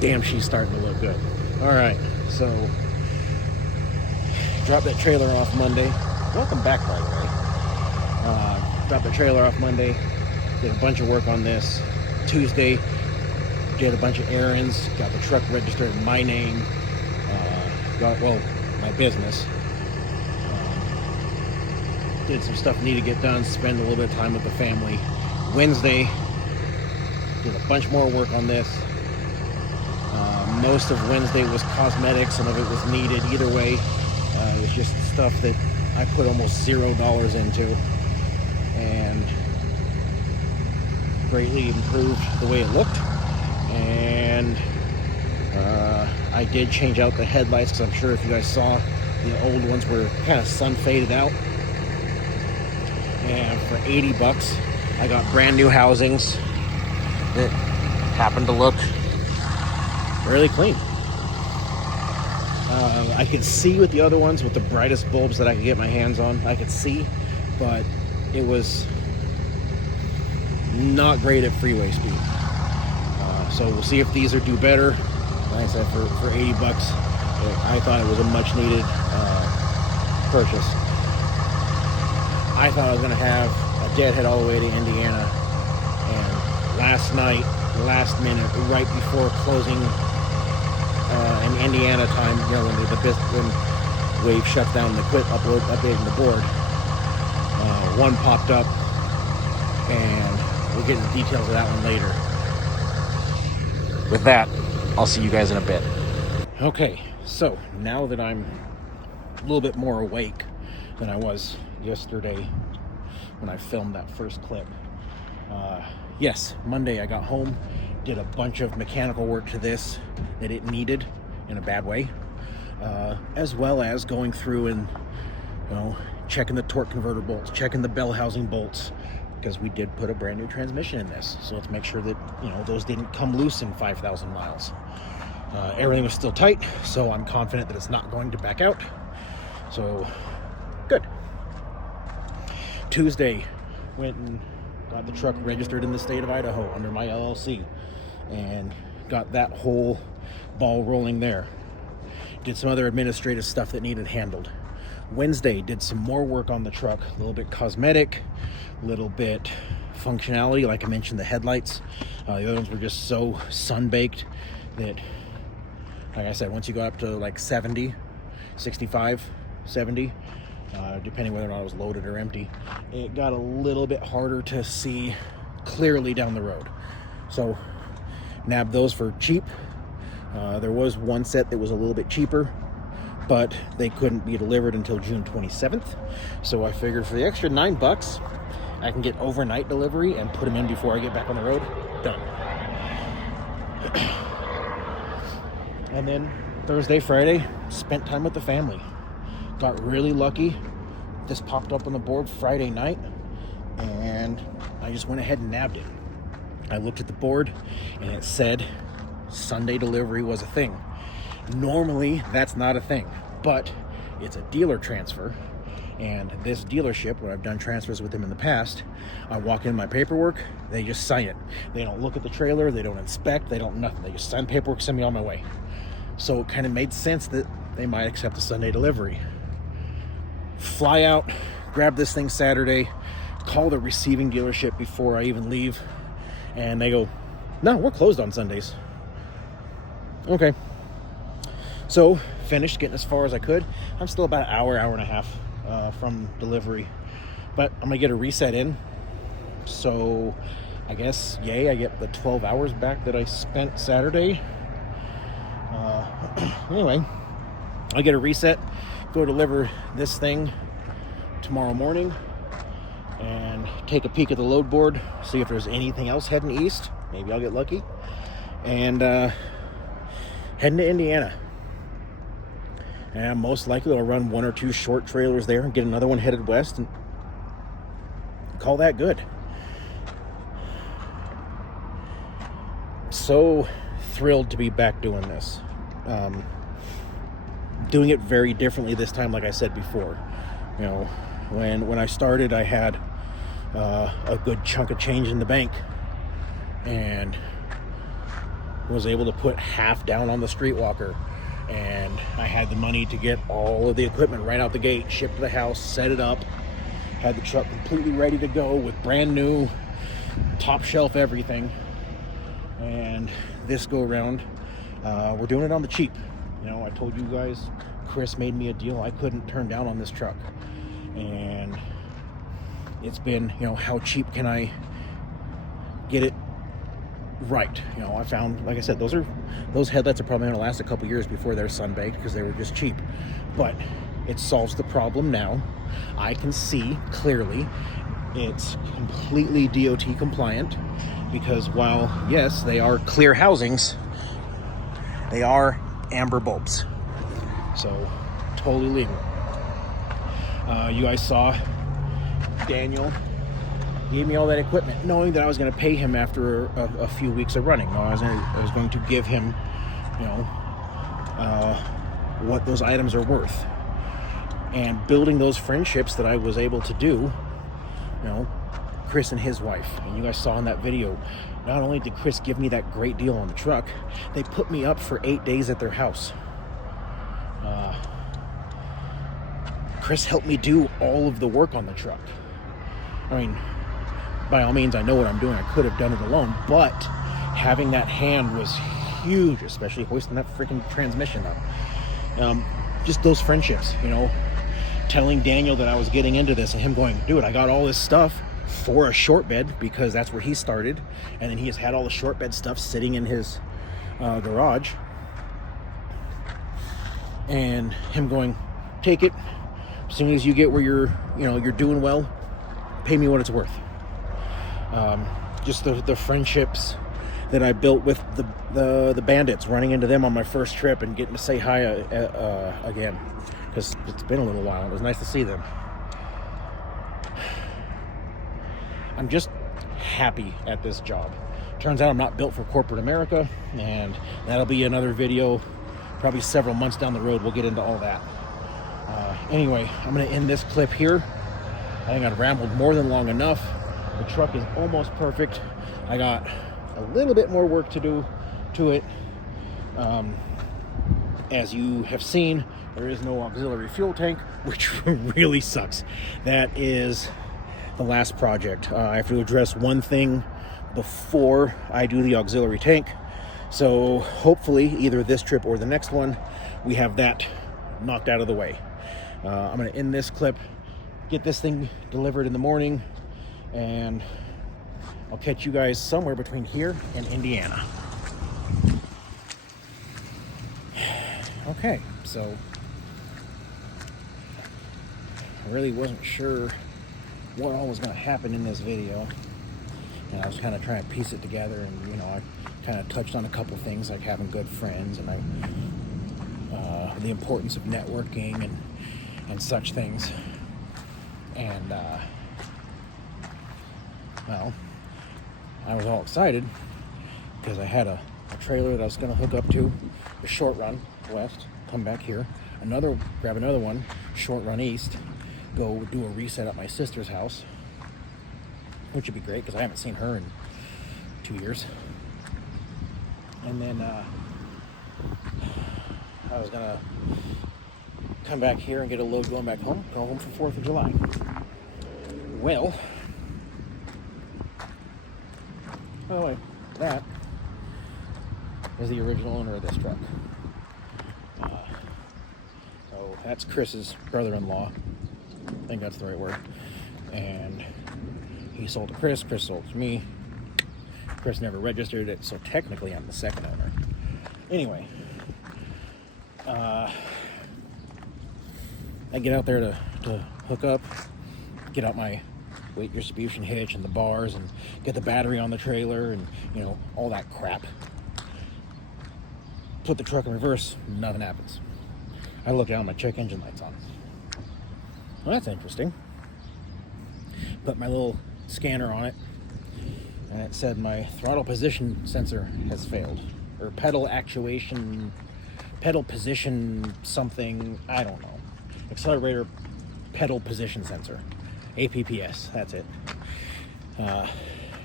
damn, she's starting to look good. All right, so dropped that trailer off Monday. Welcome back, by the way. Dropped the trailer off Monday. Did a bunch of work on this. Tuesday, did a bunch of errands. Got the truck registered in my name. My business. Did some stuff needed to get done. Spend a little bit of time with the family. Wednesday, did a bunch more work on this. Most of Wednesday was cosmetic. Some of it was needed. Either way, it was just stuff that I put almost $0 into, and greatly improved the way it looked. And I did change out the headlights, because I'm sure if you guys saw, the old ones were kind of sun faded out. And for $80, I got brand new housings that happened to look really clean. I could see with the other ones, with the brightest bulbs that I could get my hands on, I could see, but it was not great at freeway speed. So we'll see if these are do better. Like I said, for $80, I thought it was a much needed purchase. I thought I was going to have a deadhead all the way to Indiana, and last night, last minute, right before closing in Indiana time, you know, when Wave shuts down and they quit updating the board, one popped up, and we'll get into the details of that one later. With that, I'll see you guys in a bit. Okay, so now that I'm a little bit more awake than I was yesterday when I filmed that first clip. Yes, Monday I got home, did a bunch of mechanical work to this that it needed in a bad way, as well as going through and, you know, checking the torque converter bolts, checking the bell housing bolts, because we did put a brand new transmission in this. So let's make sure that, you know, those didn't come loose in 5,000 miles. Everything was still tight, so I'm confident that it's not going to back out. So, good. Tuesday, went and got the truck registered in the state of Idaho under my LLC, and got that whole ball rolling there. Did some other administrative stuff that needed handled. Wednesday, did some more work on the truck, a little bit cosmetic, a little bit functionality, like I mentioned, the headlights. The other ones were just so sun-baked that, like I said, once you got up to like 70, 65, 70, depending whether or not it was loaded or empty, it got a little bit harder to see clearly down the road. So nabbed those for cheap. There was one set that was a little bit cheaper, but they couldn't be delivered until June 27th. So I figured for the extra $9, I can get overnight delivery and put them in before I get back on the road. Done. And then Thursday, Friday, spent time with the family. Got really lucky. This popped up on the board Friday night, and I just went ahead and nabbed it. I looked at the board, and it said Sunday delivery was a thing. Normally, that's not a thing, but it's a dealer transfer, and this dealership, where I've done transfers with them in the past, I walk in my paperwork, they just sign it. They don't look at the trailer, they don't inspect, they don't nothing. They just sign paperwork, send me on my way. So it kind of made sense that they might accept a Sunday delivery. Fly out, grab this thing Saturday, call the receiving dealership before I even leave, and they go, no, we're closed on Sundays. Okay. So, finished getting as far as I could. I'm still about an hour and a half from delivery, but I'm gonna get a reset in. So, I guess, yay, I get the 12 hours back that I spent Saturday. Anyway, I'll get a reset, go deliver this thing tomorrow morning, and take a peek at the load board, see if there's anything else heading east. Maybe I'll get lucky. And heading to Indiana. And most likely I'll run one or two short trailers there and get another one headed west and call that good. So thrilled to be back doing this. Doing it very differently this time, like I said before. You know, when I started, I had a good chunk of change in the bank, and was able to put half down on the streetwalker, and I had the money to get all of the equipment right out the gate, shipped to the house, set it up, had the truck completely ready to go with brand new top shelf everything. And this go around, we're doing it on the cheap. You know, I told you guys Chris made me a deal I couldn't turn down on this truck, and it's been, you know, how cheap can I get it right? You know, I found, like I said, those headlights are probably going to last a couple years before they're sun-baked because they were just cheap, but it solves the problem now. I can see clearly it's completely DOT compliant, because while yes, they are clear housings, they are amber bulbs, so totally legal. You guys saw Daniel gave me all that equipment, knowing that I was going to pay him after a few weeks of running. I was going to give him, you know, what those items are worth, and building those friendships that I was able to do. You know, Chris and his wife, and you guys saw in that video, not only did Chris give me that great deal on the truck, they put me up for 8 days at their house. Chris helped me do all of the work on the truck. I mean, by all means, I know what I'm doing. I could have done it alone, but having that hand was huge, especially hoisting that freaking transmission up. Just those friendships, you know, telling Daniel that I was getting into this, and him going, dude, I got all this stuff for a short bed, because that's where he started, and then he has had all the short bed stuff sitting in his garage, and him going, take it, as soon as you get where you're doing well, pay me what it's worth. Just the friendships that I built with the bandits, running into them on my first trip and getting to say hi again, because it's been a little while. It was nice to see them. I'm just happy at this job. Turns out I'm not built for corporate America, and that'll be another video probably several months down the road. We'll get into all that. Anyway, I'm going to end this clip here. I think I've rambled more than long enough. The truck is almost perfect. I got a little bit more work to do to it. As you have seen, there is no auxiliary fuel tank, which really sucks. That is the last project. I have to address one thing before I do the auxiliary tank. So hopefully either this trip or the next one, we have that knocked out of the way. I'm going to end this clip, get this thing delivered in the morning, and I'll catch you guys somewhere between here and Indiana. Okay, so I really wasn't sure what all was going to happen in this video, and I was kind of trying to piece it together, and, you know, I kind of touched on a couple things like having good friends, and the importance of networking and such things. And well, I was all excited because I had a trailer that I was going to hook up to a short run west, come back here, grab another one, short run east, go do a reset at my sister's house, which would be great because I haven't seen her in 2 years. And then I was gonna come back here and get a load going back home, go home for 4th of July. Well, by the way, that is the original owner of this truck. So that's Chris's brother-in-law. I think that's the right word. And he sold to Chris, Chris sold to me. Chris never registered it, so technically I'm the second owner. Anyway, I get out there to hook up, get out my weight distribution hitch and the bars, and get the battery on the trailer, and, you know, all that crap. Put the truck in reverse, nothing happens. I look down, my check engine light's on. Well, that's interesting. Put my little scanner on it, and it said my throttle position sensor has failed, or pedal position something, I don't know. Accelerator pedal position sensor, APPS, that's it.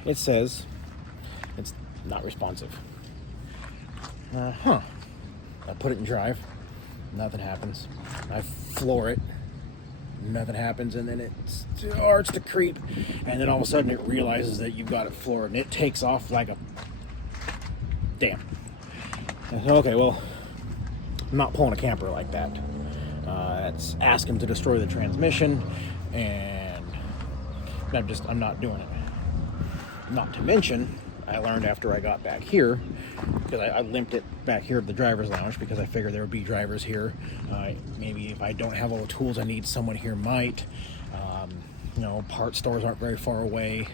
It says it's not responsive. I put it in drive, nothing happens. I floor it, nothing happens, and then it starts to creep, and then all of a sudden it realizes that you've got it floored, and it takes off like a damn. Okay, well, I'm not pulling a camper like that. That's ask him to destroy the transmission, and I'm not doing it. Not to mention, I learned after I got back here, because I limped it back here at the driver's lounge because I figured there would be drivers here. Maybe if I don't have all the tools I need, someone here might. Part stores aren't very far away.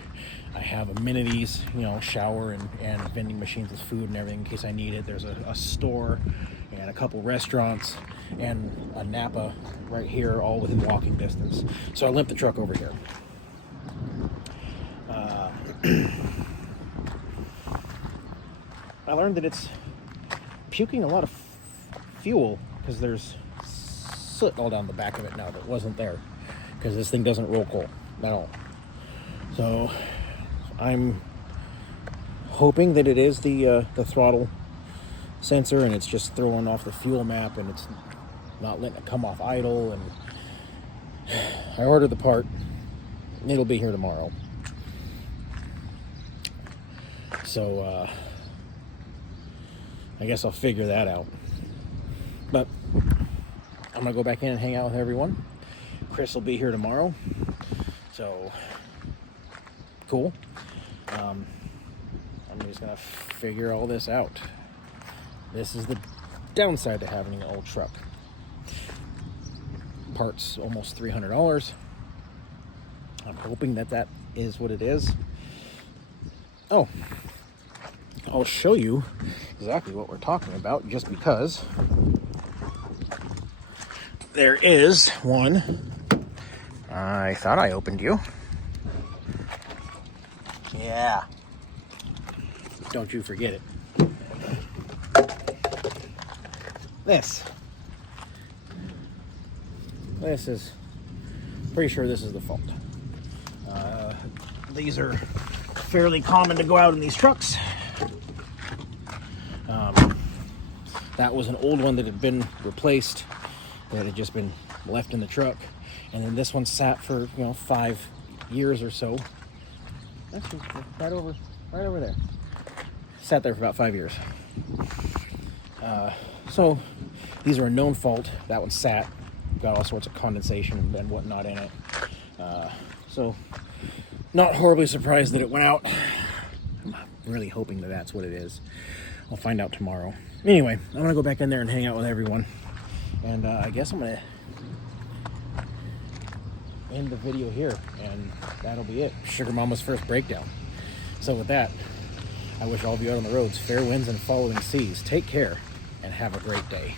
I have amenities, shower and vending machines with food and everything in case I need it. There's a store and a couple restaurants and a Napa right here, all within walking distance. So I limped the truck over here. I learned that it's puking a lot of fuel because there's soot all down the back of it now that wasn't there because this thing doesn't roll coal at all. So I'm hoping that it is the throttle sensor and it's just throwing off the fuel map and it's not letting it come off idle. And I ordered the part. It'll be here tomorrow. So I guess I'll figure that out. But I'm gonna go back in and hang out with everyone. Chris will be here tomorrow. So cool. I'm just gonna figure all this out. This is the downside to having an old truck. Parts almost $300. I'm hoping that is what it is. Oh, I'll show you exactly what we're talking about just because there is one. I thought I opened you. Yeah. Don't you forget it. This is, pretty sure this is the fault. These are fairly common to go out in these trucks. That was an old one that had been replaced, that had just been left in the truck, and then this one sat for 5 years or so. That's right over there. Sat there for about 5 years. So these are a known fault. That one sat, got all sorts of condensation and whatnot in it. So not horribly surprised that it went out. I'm really hoping that that's what it is. I'll find out tomorrow. Anyway, I'm gonna go back in there and hang out with everyone. And I guess I'm gonna end the video here, and that'll be it. Sugar Mama's first breakdown. So with that, I wish all of you out on the roads fair winds and following seas. Take care and have a great day.